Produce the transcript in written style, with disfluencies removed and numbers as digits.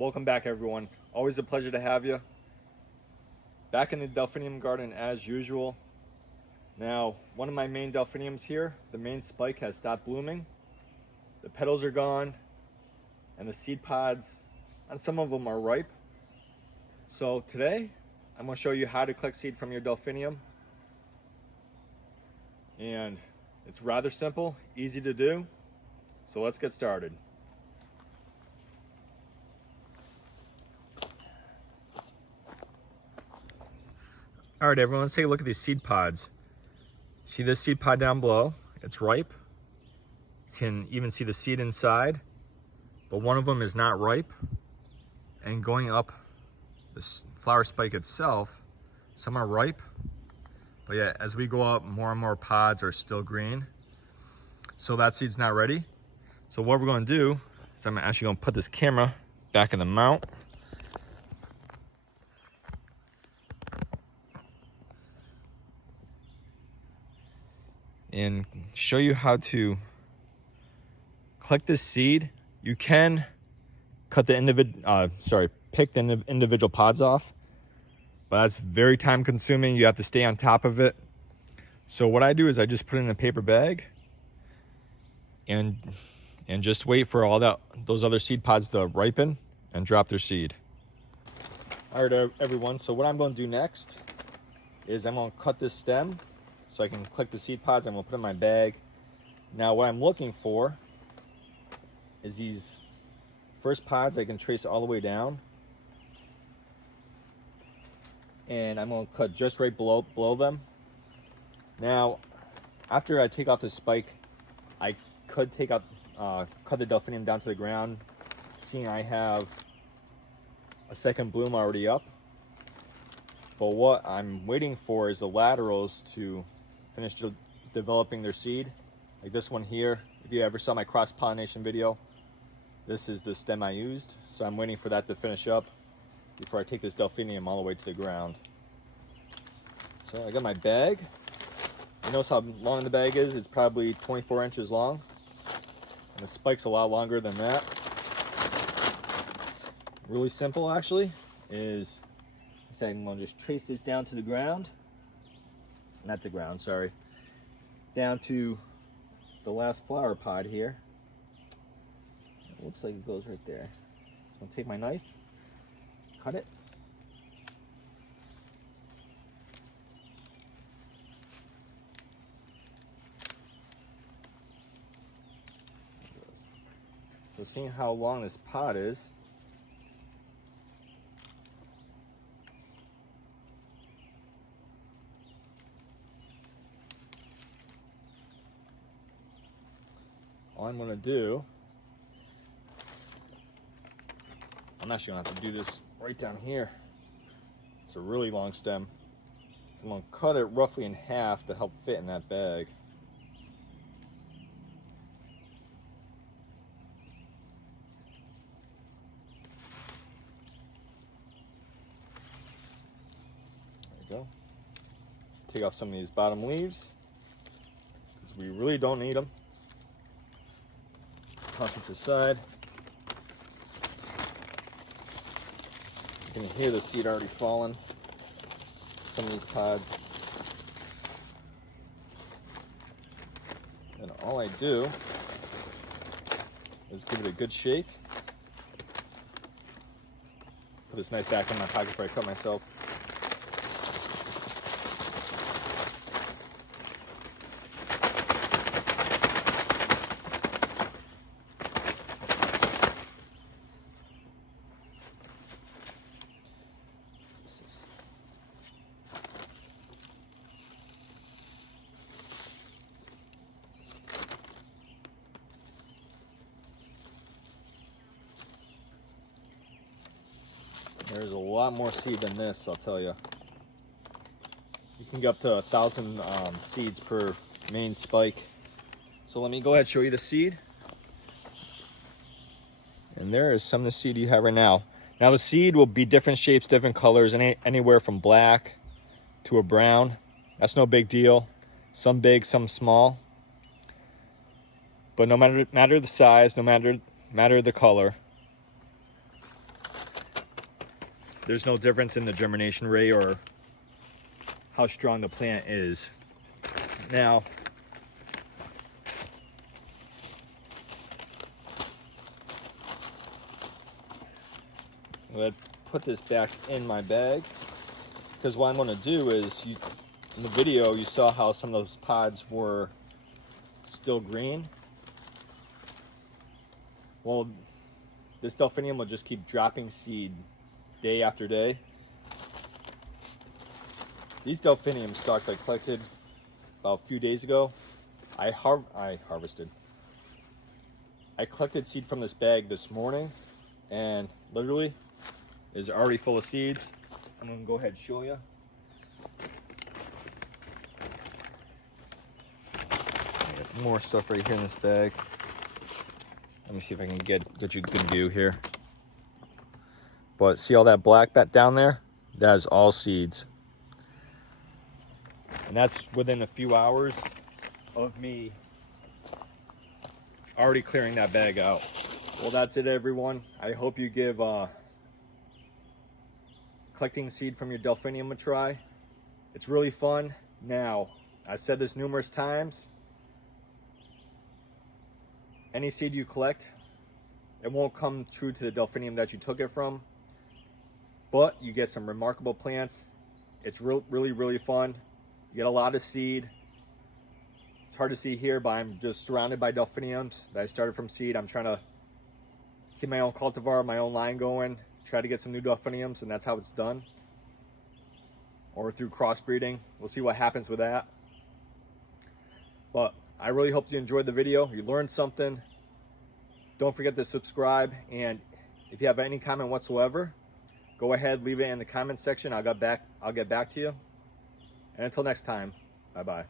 Welcome back, everyone. Always a pleasure to have you. Back in the delphinium garden as usual. Now, one of my main delphiniums here, the main spike has stopped blooming. The petals are gone, and the seed pods on some of them are ripe. So today, I'm going to show you how to collect seed from your delphinium. And it's rather simple, easy to do. So let's get started. All right, everyone, let's take a look at these seed pods. See this seed pod down below? It's ripe. You can even see the seed inside, but one of them is not ripe. And going up the flower spike itself, some are ripe, but yeah, as we go up, more and more pods are still green. So that seed's not ready. So what we're gonna do is I'm actually gonna put this camera back in the mount. And show you how to collect this seed. You can cut the pick the individual pods off, but that's very time consuming. You have to stay on top of it. So what I do is I just put it in a paper bag and just wait for those other seed pods to ripen and drop their seed. All right, everyone. So what I'm going to do next is I'm going to cut this stem so I can collect the seed pods. I'm gonna put it in my bag. Now what I'm looking for is these first pods. I can trace all the way down. And I'm gonna cut just right below them. Now, after I take off the spike, I could cut the delphinium down to the ground, seeing I have a second bloom already up. But what I'm waiting for is the laterals to finish developing their seed. Like this one here, if you ever saw my cross-pollination video, this is the stem I used. So I'm waiting for that to finish up before I take this delphinium all the way to the ground. So I got my bag. You notice how long the bag is? It's probably 24 inches long. And the spike's a lot longer than that. Really simple, actually, is I'm going to just trace this down to the ground. Not the ground, sorry. Down to the last flower pod here. It looks like it goes right there. So I'll take my knife, cut it. So seeing how long this pod is, all I'm gonna do, I'm actually gonna have to do this right down here. It's a really long stem. So I'm gonna cut it roughly in half to help fit in that bag. There you go. Take off some of these bottom leaves, because we really don't need them. Toss it to the side. You can hear the seed already falling. Some of these pods. And all I do is give it a good shake. Put this knife back in my pocket before I cut myself. There's a lot more seed than this, I'll tell you. You can get up to 1,000 seeds per main spike. So let me go ahead and show you the seed. And there is some of the seed you have right now. Now the seed will be different shapes, different colors, anywhere from black to a brown. That's no big deal. Some big, some small. But no matter the size, no matter the color, there's no difference in the germination rate or how strong the plant is. Now, I'm going to put this back in my bag, because what I'm going to do is, in the video you saw how some of those pods were still green. Well, this delphinium will just keep dropping seed day after day. These delphinium stalks I collected about a few days ago, I harvested. I collected seed from this bag this morning, and literally is already full of seeds. I'm gonna go ahead and show you. More stuff right here in this bag. Let me see if I can get you a good view here. But see all that black down there? That is all seeds. And that's within a few hours of me already clearing that bag out. Well, that's it, everyone. I hope you give collecting seed from your delphinium a try. It's really fun. Now, I've said this numerous times. Any seed you collect, it won't come true to the delphinium that you took it from, but you get some remarkable plants. It's really fun. You get a lot of seed. It's hard to see here, but I'm just surrounded by delphiniums that I started from seed. I'm trying to keep my own cultivar, my own line going, try to get some new delphiniums, and that's how it's done. Or through crossbreeding. We'll see what happens with that. But I really hope you enjoyed the video. You learned something. Don't forget to subscribe, and if you have any comment whatsoever, go ahead, leave it in the comment section. I'll get back to you. And until next time, bye-bye.